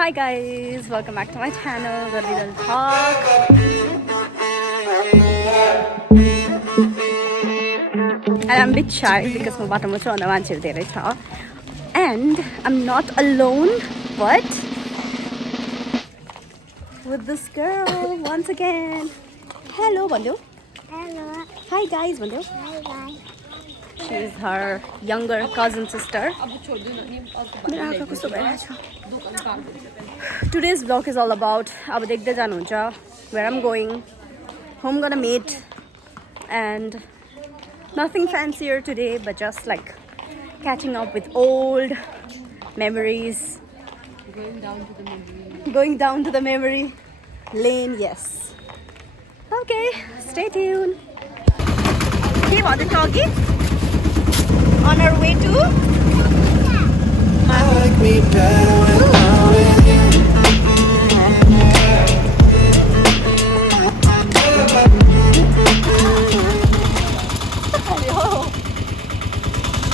Hi guys, welcome back to my channel, The Little Talk. And I'm a bit shy because my bottom was on the one chair. And I'm not alone, but with this girl once again. Hello, Bandu. Hello. Hi guys, Bandu. Hi guys. She's her younger cousin sister. Today's vlog is all about where I'm going, who I'm gonna meet, and nothing fancier today, but just like catching up with old memories. Going down to the memory lane, yes. Okay, stay tuned. Hey, what the doggy? On our way to like me better when I'm with you.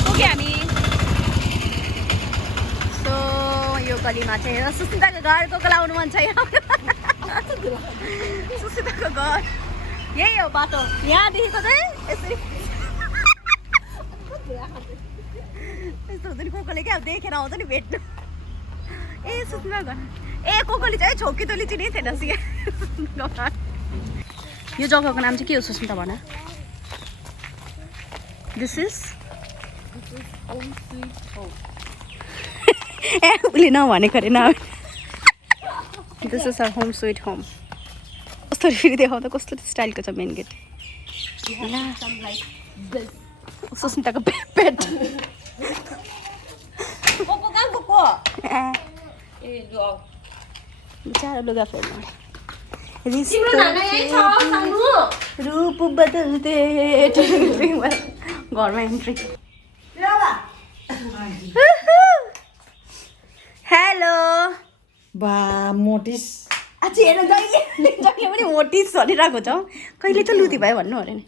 पुग्यो हामी so यो गलीमा चाहिँ हेर सुस्मिताको घर को लाउनु मन छ यहाँ सुस्मिताको घर यही हो बाटो यहाँदेखिको चाहिँ यसरी यस्तो हुन्छ नि कोकोले क्या देखेर आउँछ नि भेट्नु ए सुस्मिता घर ए कोकोले चाहिँ छोकीतोली चिने थिएन यो जग्गाको नाम चाहिँ के हो सुस्मिता भन दिस इज ए उसले नभनेको अरे नाम this is our home sweet home कस्तो फेरि देखाउँदा कस्तो स्टाइलको छ मेन गेट सुस्मिताको पेट बिचारा लुगा फेर्नु रूप बदलते घरमा एन्ट्री हेलो बा मोटिस आज हेर जहिले पनि मोटिस भनिरहेको छ कहिले त लुती भयो भन्नु अरे नि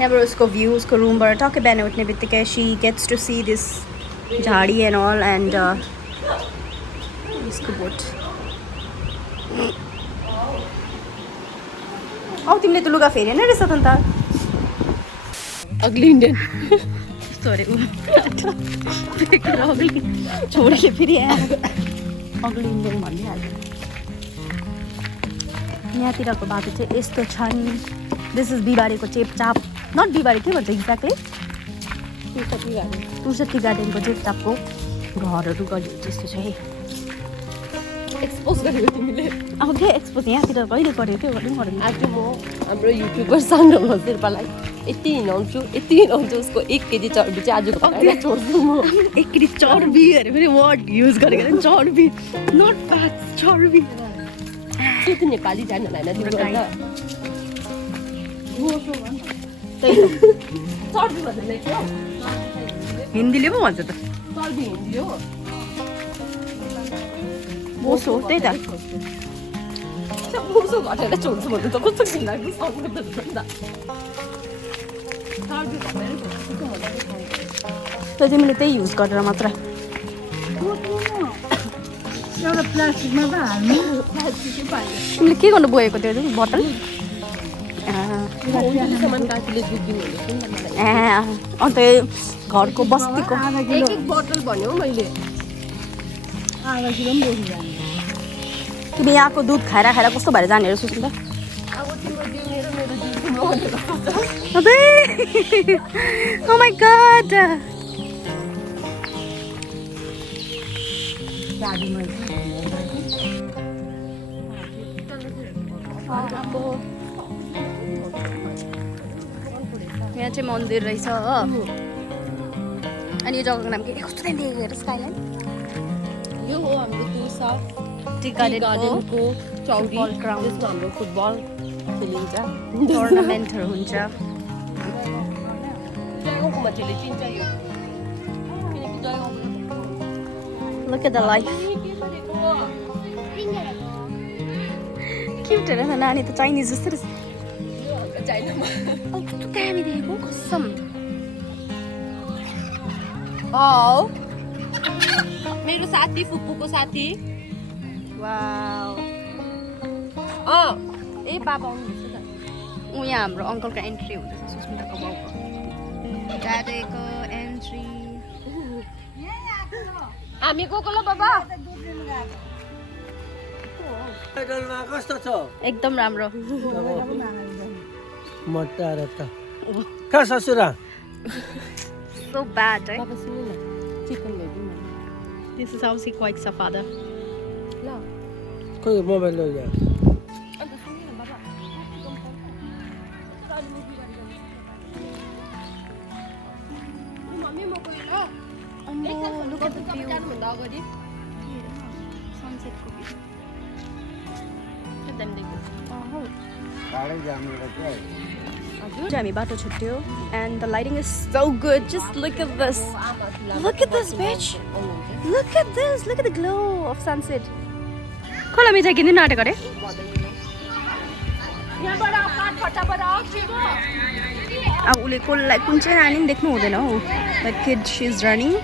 यहाँबाट उसको भ्यू उसको रुमबाट टक्कै बिहान उठ्ने बित्तिकै she gets to see this झाडी एन्ड अल एन्ड उसको बोट औ तिमीले त लुगा फेरेन रहेछ त अन्त अग्ली इन्डियन कस्तो अरे अग्ली छोरीले फेरि अग्ली इन्डियन भनिदिइहाल्छ यहाँतिरको बाटो चाहिँ यस्तो छ नि दिस इज बिहिबारेको चेपचाप नट बिहिबारे के भन्छ एक्ज्याक्टली तुर्सती गार्डनको चेपचापको घरहरू गऱ्यो त्यस्तो छ है एक्सपोज गरेको तिमीले अब के एक्सपोज यहाँतिर कहिले गरेको थियो गर्नु गर्नु आज म हाम्रो युट्युबर सानो शेर्पालाई यति हिँडाउँछु उसको 1 केजी चर्बी चाहिँ आज छोड्छु म 1 केजी चर्बी अरे फेरि वर्ड युज गरेको चर्बी नट फ्याट चर्बी त्यो त नेपाली जान्नलाई न तिम्रो त्यही हो चर्बी भन्दा के हो हिन्दीले पो भन्छ त चर्बी हिन्दी हो बोसो त्यही त बोसो घटेर छोड्छु भन्नु त कस्तो घिनलाग्दो शब्द त चर्बी त्यो तिमीले त्यही युज गरेर मात्र एउटा प्लास्टिकमा त हाल्नु प्लास्टिकै पाइयो तिमीले के गर्नु बोकेको त्यो बोतल अन्त घरको बस्तीको एक बोतल भन्यो मैले आधा किलो पनि बोक्नु जाने तिमी यहाँको दुध खाएर कस्तो भएर जाने अरे सुस्मिता अब तिम्रो जिउ मेरो जिउ अबे ओ माय गॉड यहाँ चाहिँ मन्दिर रहेछ हो अनि यो जग्गाको नाम के कस्तो देखेको हेर स्काइलाइन यो हो हाम्रो तुसा टी गार्डनको चौरी ग्राउन्ड त्यसमा हाम्रो फुटबल खेलिन्छ टुर्नामेन्टहरू हुन्छ जयगाउँको मान्छेले चिन्छ यो किनकि जयगाउँको Look at the life. Cute रहेछ नानी त चाइनिज जस्तो रहेछ चाइनामा कस्तो दामी देखेको कसम मेरो साथी फुपूको साथी वाउ ए बाबा आउनुहुन्छ त ऊ यहाँ हाम्रो अङ्कलको एन्ट्री हुँदैछ सुस्मिताको बाउको ड्याडीको एन्ट्री हामी गएको ल बाबा होटलमा कस्तो छ एकदम राम्रो मोटा रहता कहाँ ससुरा सो ब्याड है बाबा सुन्नु न चिकन ल्याइदिनु न this is how she quits a father ल कोही मोबाइल लो यहाँ अन्त सुन्नु न बाबा मम्मी म गएँ ल look at the view जानुभन्दा अगाडि सनसेटको भ्यू एकदम देख्नु हामी बाटो छुट्यो and the lighting is so good just look at this bitch look at the glow of sunset खोला मिठाई किन्दिन आँटेको अरे अब उसले कसलाई कुन चाहिँ नानी पनि देख्नु हुँदैन हौ that kid she is running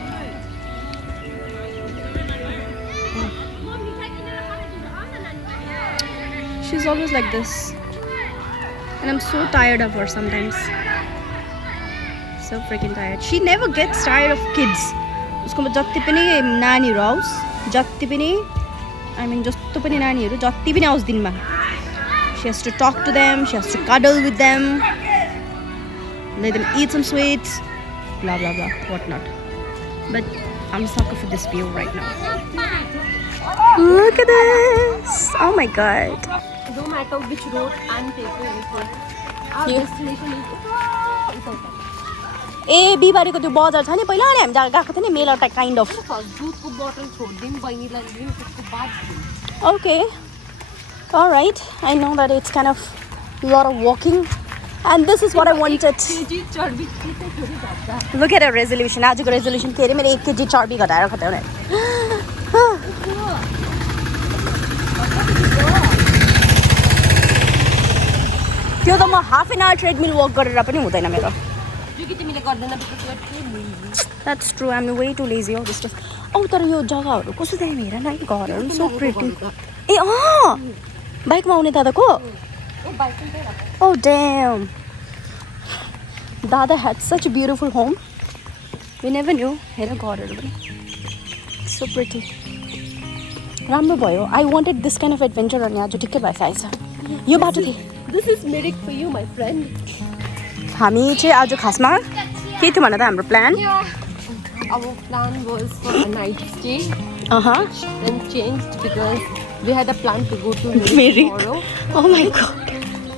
she's always like this and I'm so tired of her sometimes so freaking tired she never gets tired of kids उसको जति पनि नानीहरू आओस् जति पनि I mean जस्तो पनि नानीहरू जति पनि आओस् दिनमा she has to talk to them she has to cuddle with them let them eat some sweets blah blah blah whatnot but I'm sucker for this view right now look at this oh my god no matter which road I'm taking our destination is ए बिहिबारेको त्यो बजार छ नि पहिला अनि हामी गएको थियो नि मेला टाइप काइन्ड अफ दुधको बोतल छोडिदिउँ बहिनीलाई दिउँ त्यसको बाद okay alright I know that it's kind of a lot of walking and this is what I wanted चर्बी चितै थोरै घट्छ look at our resolution आजको resolution के अरे मेरो 1 kg चर्बी घटाएर खताउने त्यो त म half an hour treadmill walk गरेर पनि हुँदैन मेरो जो कि तिमीले गर्दैन That's true. I'm way too lazy all this stuff. Oh, तर यो जग्गाहरू कस्तो दामी हेर न घरहरू so pretty. ए बाइकमा आउने दादाको Oh damn. Dada had such a beautiful home. We never knew. हेर घरहरू पनि so pretty. राम्रो भयो. I wanted this kind of adventure अनि आज ठिक्कै भइसकेछ. यो बाटो थियो. This is Mirik for you, my friend. हामी चाहिँ आज खासमा के थियो भन्दा त हाम्रो plan Our plan was for a night stay, then changed because we had a plan to go to Mirik tomorrow. Oh my god.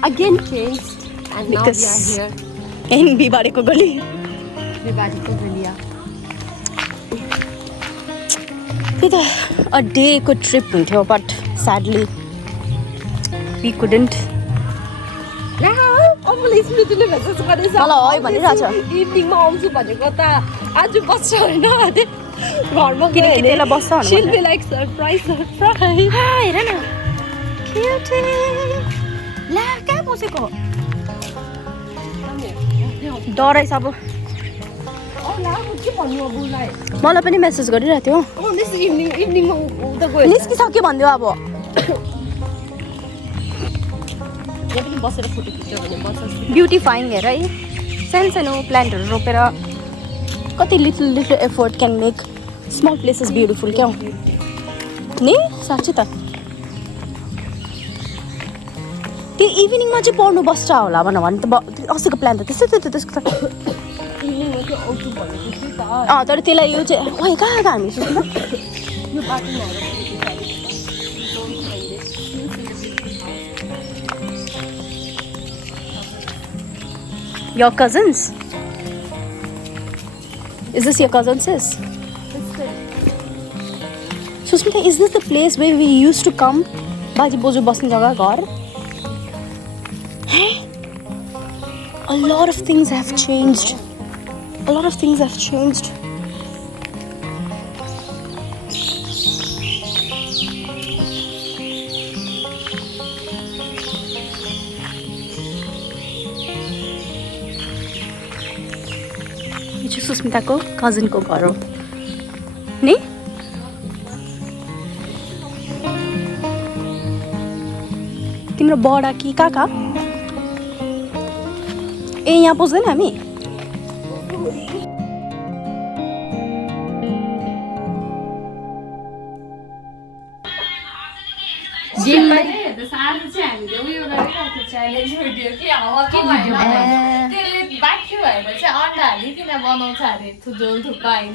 Again changed, and Because- now we are here. In बिहिबारेको गली Vivadiko Galia. त्यही त a day को trip हुन्थ्यो but sadly we couldn't स्मृतिले message गरेछ ल है भनिरहेछ इभिनिङमा आउँछु भनेको त आज बस्छ होइन घरमा किनकि त्यसलाई बस्छ She'll be like surprise हेर न क्युटी ला कहाँ बसेको डराइस अब के भन्नु अब उसलाई मलाई पनि मेसेज गरिरहेको थियो इभिनिङमा उता गयो निस्किसक्यो भनिदियो अब यहाँ पनि बसेर फोटो खिच्यो भने बस्छ ब्युटिफाइङ हेर है सानो सानो प्लान्टहरू रोपेर कति little little effort can make small places beautiful क्या हो नि साँच्चै त त्यो इभिनिङमा चाहिँ पढ्नु बस्छ होला भने त अस्तिको प्लान त त्यस्तै थियो त्यसको त इभिनिङमा चाहिँ आउँछु भनेको थियो त तर त्यसलाई यो चाहिँ ओइ कहाँ कहाँ हामी सुन्नु यो बाटोमा Your cousins? Is this your cousin sis? Susmita, is this the place where we used to come? Baji boju basne jaga ghar? Hey? A lot of things have changed. A lot of things have changed. सुस्मिताको कजनको घर हो नि तिम्रो बडा कि काका ए यहाँ पुग्दैन हामी अंडा हालिकन बनाउँछ अरे झोल थुक्पा होइन